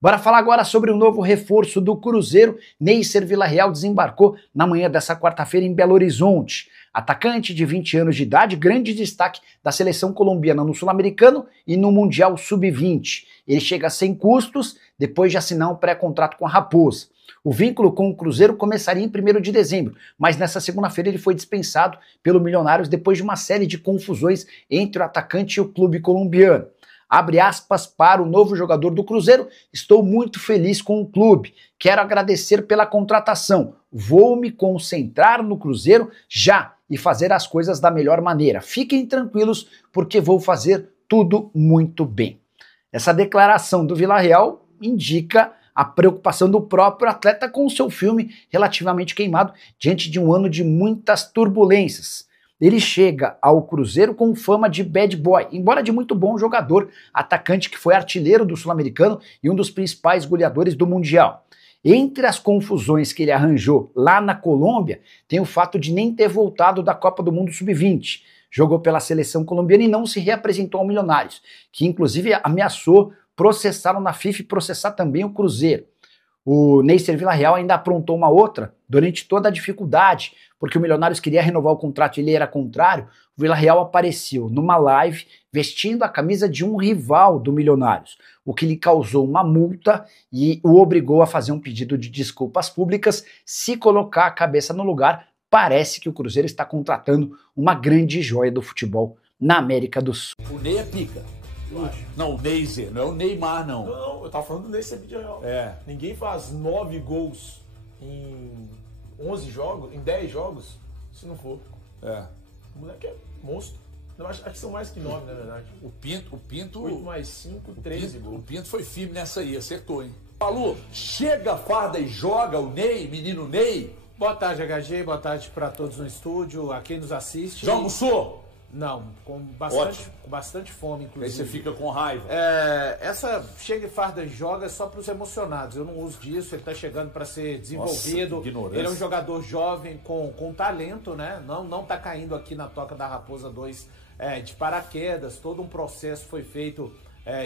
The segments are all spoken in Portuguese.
Bora falar agora sobre o novo reforço do Cruzeiro. Neiser Villarreal desembarcou na manhã dessa quarta-feira em Belo Horizonte. Atacante de 20 anos de idade, grande destaque da seleção colombiana no Sul-Americano e no Mundial Sub-20. Ele chega sem custos depois de assinar um pré-contrato com a Raposa. O vínculo com o Cruzeiro começaria em 1º de dezembro, mas nessa segunda-feira ele foi dispensado pelo Milionários depois de uma série de confusões entre o atacante e o clube colombiano. Abre aspas para o novo jogador do Cruzeiro: estou muito feliz com o clube, quero agradecer pela contratação, vou me concentrar no Cruzeiro já e fazer as coisas da melhor maneira. Fiquem tranquilos porque vou fazer tudo muito bem. Essa declaração do Villarreal indica a preocupação do próprio atleta com o seu filme relativamente queimado diante de um ano de muitas turbulências. Ele chega ao Cruzeiro com fama de bad boy, embora de muito bom jogador, atacante que foi artilheiro do Sul-Americano e um dos principais goleadores do Mundial. Entre as confusões que ele arranjou lá na Colômbia, tem o fato de nem ter voltado da Copa do Mundo Sub-20. Jogou pela seleção colombiana e não se reapresentou ao Milionários, que inclusive ameaçou processá-lo na FIFA e processar também o Cruzeiro. O Neiser Villarreal ainda aprontou uma outra durante toda a dificuldade, porque o Milionários queria renovar o contrato e ele era contrário. O Villarreal apareceu numa live vestindo a camisa de um rival do Milionários, o que lhe causou uma multa e o obrigou a fazer um pedido de desculpas públicas. Se colocar a cabeça no lugar, parece que o Cruzeiro está contratando uma grande joia do futebol na América do Sul. O Ney é pica. Eu acho. Não, o Neiser, não é o Neymar, não. Não, eu tava falando do Neiser Villarreal. É. Ninguém faz 9 gols em 11 jogos, em 10 jogos, se não for. É. O moleque é monstro. Não, acho que são mais que 9, na verdade. O Pinto... 8 mais 5, 13 gols. O Pinto foi firme nessa aí, acertou, hein? Falou, chega, farda e joga o Ney, menino Ney. Boa tarde, HG, boa tarde para todos no estúdio, a quem nos assiste. Já almoçou? Não, com bastante fome, inclusive. Aí você fica com raiva. Essa chega e farda e joga é só para os emocionados. Eu não uso disso, ele tá chegando para ser desenvolvido. Nossa, ignorância. Ele é um jogador jovem com talento, né? Não tá caindo aqui na toca da Raposa 2 de paraquedas. Todo um processo foi feito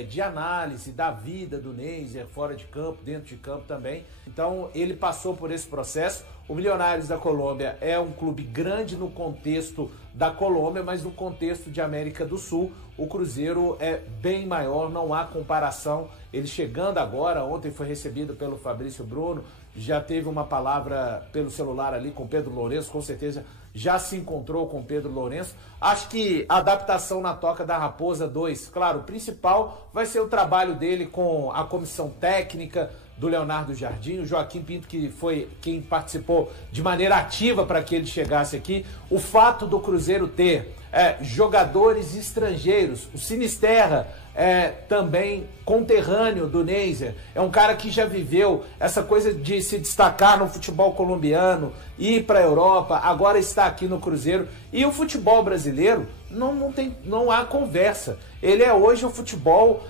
de análise da vida do Neiser, fora de campo, dentro de campo também. Então ele passou por esse processo. O Milionários da Colômbia é um clube grande no contexto da Colômbia, mas no contexto de América do Sul, o Cruzeiro é bem maior, não há comparação. Ele chegando agora, ontem foi recebido pelo Fabrício Bruno, já teve uma palavra pelo celular ali com Pedro Lourenço, com certeza já se encontrou com Pedro Lourenço. Acho que a adaptação na toca da Raposa 2, claro, o principal vai ser o trabalho dele com a comissão técnica do Leonardo Jardim, o Joaquim Pinto, que foi quem participou de maneira ativa para que ele chegasse aqui. O fato do Cruzeiro ter jogadores estrangeiros, o Sinisterra também conterrâneo do Neiser, é um cara que já viveu essa coisa de se destacar no futebol colombiano, ir para a Europa, agora está aqui no Cruzeiro. E o futebol brasileiro não há conversa. Ele é hoje o futebol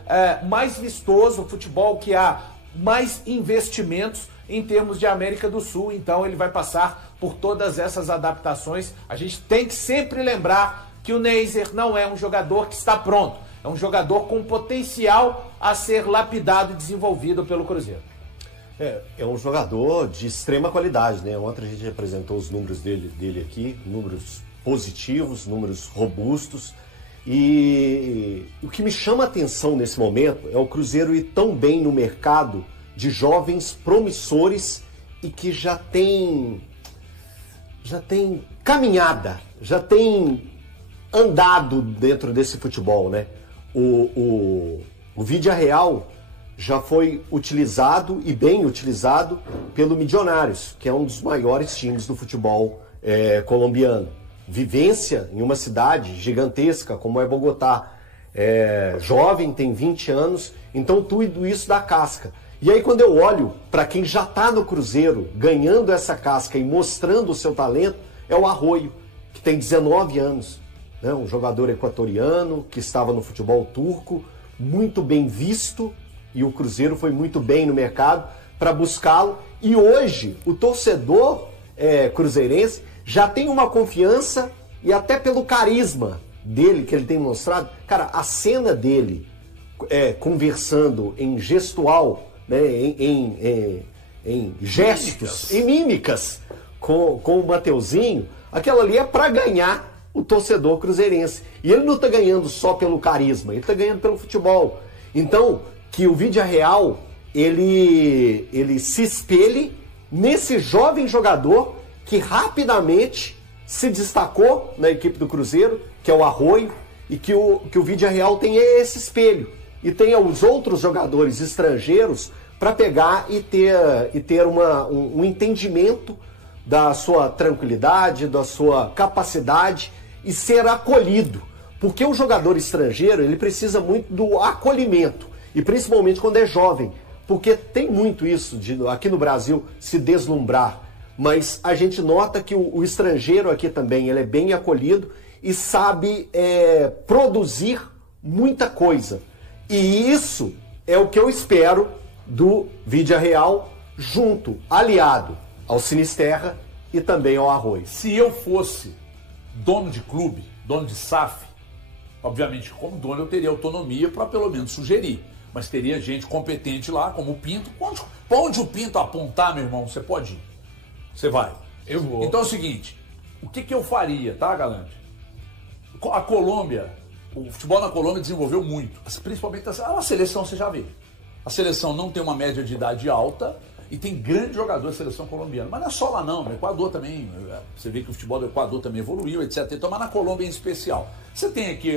mais vistoso, o futebol que há mais investimentos em termos de América do Sul. Então ele vai passar por todas essas adaptações. A gente tem que sempre lembrar que o Neiser não é um jogador que está pronto, é um jogador com potencial a ser lapidado e desenvolvido pelo Cruzeiro. É um jogador de extrema qualidade, né? Ontem a gente apresentou os números dele aqui, números positivos, números robustos. E o que me chama a atenção nesse momento é o Cruzeiro ir tão bem no mercado de jovens promissores e que já tem caminhada, já tem andado dentro desse futebol, né? O Villarreal já foi utilizado e bem utilizado pelo Milionários, que é um dos maiores times do futebol colombiano. Vivência em uma cidade gigantesca como é Bogotá, jovem, tem 20 anos, então tudo isso dá casca. E aí quando eu olho para quem já está no Cruzeiro, ganhando essa casca e mostrando o seu talento, é o Arroyo, que tem 19 anos, né? Um jogador equatoriano que estava no futebol turco, muito bem visto, e o Cruzeiro foi muito bem no mercado para buscá-lo. E hoje o torcedor cruzeirense já tem uma confiança, e até pelo carisma dele que ele tem mostrado. Cara, a cena dele conversando em gestual né, em gestos, em mímicas com o Mateuzinho, aquela ali é para ganhar o torcedor cruzeirense. E ele não está ganhando só pelo carisma, ele está ganhando pelo futebol. Então, que o Vídea Real ele se espelhe nesse jovem jogador que rapidamente se destacou na equipe do Cruzeiro, que é o Arroio, e que o Vídea Real tenha esse espelho. E tenha os outros jogadores estrangeiros para pegar e ter um entendimento da sua tranquilidade, da sua capacidade e ser acolhido. Porque o jogador estrangeiro, ele precisa muito do acolhimento, e principalmente quando é jovem, porque tem muito isso de aqui no Brasil se deslumbrar, mas a gente nota que o estrangeiro aqui também, ele é bem acolhido e sabe produzir muita coisa. E isso é o que eu espero do Vídea Real, junto, aliado ao Sinisterra e também ao Arroio. Se eu fosse dono de clube, dono de SAF, obviamente como dono eu teria autonomia para pelo menos sugerir, mas teria gente competente lá, como o Pinto. Onde o Pinto apontar, meu irmão, você pode ir. Você vai. Eu vou. Então é o seguinte, o que eu faria, tá, Galante? A Colômbia, o futebol na Colômbia desenvolveu muito, principalmente a seleção, você já vê. A seleção não tem uma média de idade alta e tem grandes jogadores da seleção colombiana. Mas não é só lá não, no Equador também. Você vê que o futebol do Equador também evoluiu, etc. Então, mas na Colômbia em especial. Você tem aqui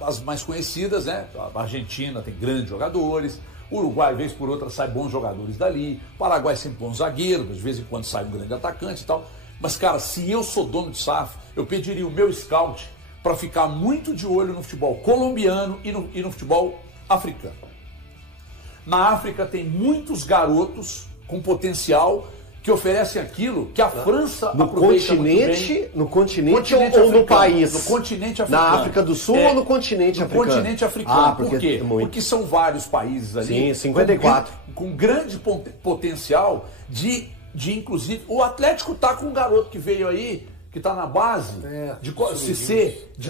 as mais conhecidas, né? A Argentina tem grandes jogadores. O Uruguai, vez por outra, sai bons jogadores dali. O Paraguai sempre bons zagueiros, de vez em quando sai um grande atacante e tal. Mas, cara, se eu sou dono de SAF, eu pediria o meu scout para ficar muito de olho no futebol colombiano e no futebol africano. Na África tem muitos garotos com potencial que oferecem aquilo que a França aproveita muito bem. No continente ou no país? No continente africano. Na África do Sul ou no continente africano? No continente africano. Por quê? Porque são vários países ali. Sim, 54. Com grande potencial de inclusive... O Atlético tá com um garoto que veio aí, que tá na base, de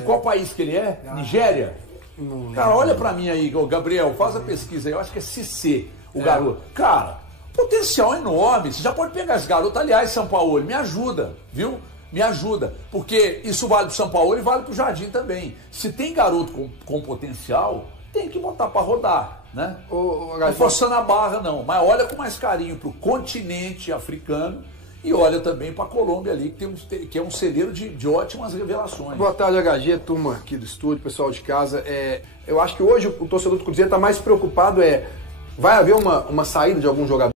qual país que ele é? Nigéria? Cara, olha pra mim aí, Gabriel, faz a pesquisa aí. Eu acho que é Cissé, o garoto. Cara, potencial enorme. Você já pode pegar esse garoto. Aliás, São Paulo, me ajuda, viu? Me ajuda. Porque isso vale pro São Paulo e vale pro Jardim também. Se tem garoto com potencial, tem que botar pra rodar, né? Não forçando a barra, não. Mas olha com mais carinho pro continente africano. E olha também para a Colômbia ali, que é um celeiro de ótimas revelações. Boa tarde, HG, turma aqui do estúdio, pessoal de casa. Eu acho que hoje o torcedor do Cruzeiro está mais preocupado, vai haver uma saída de algum jogador?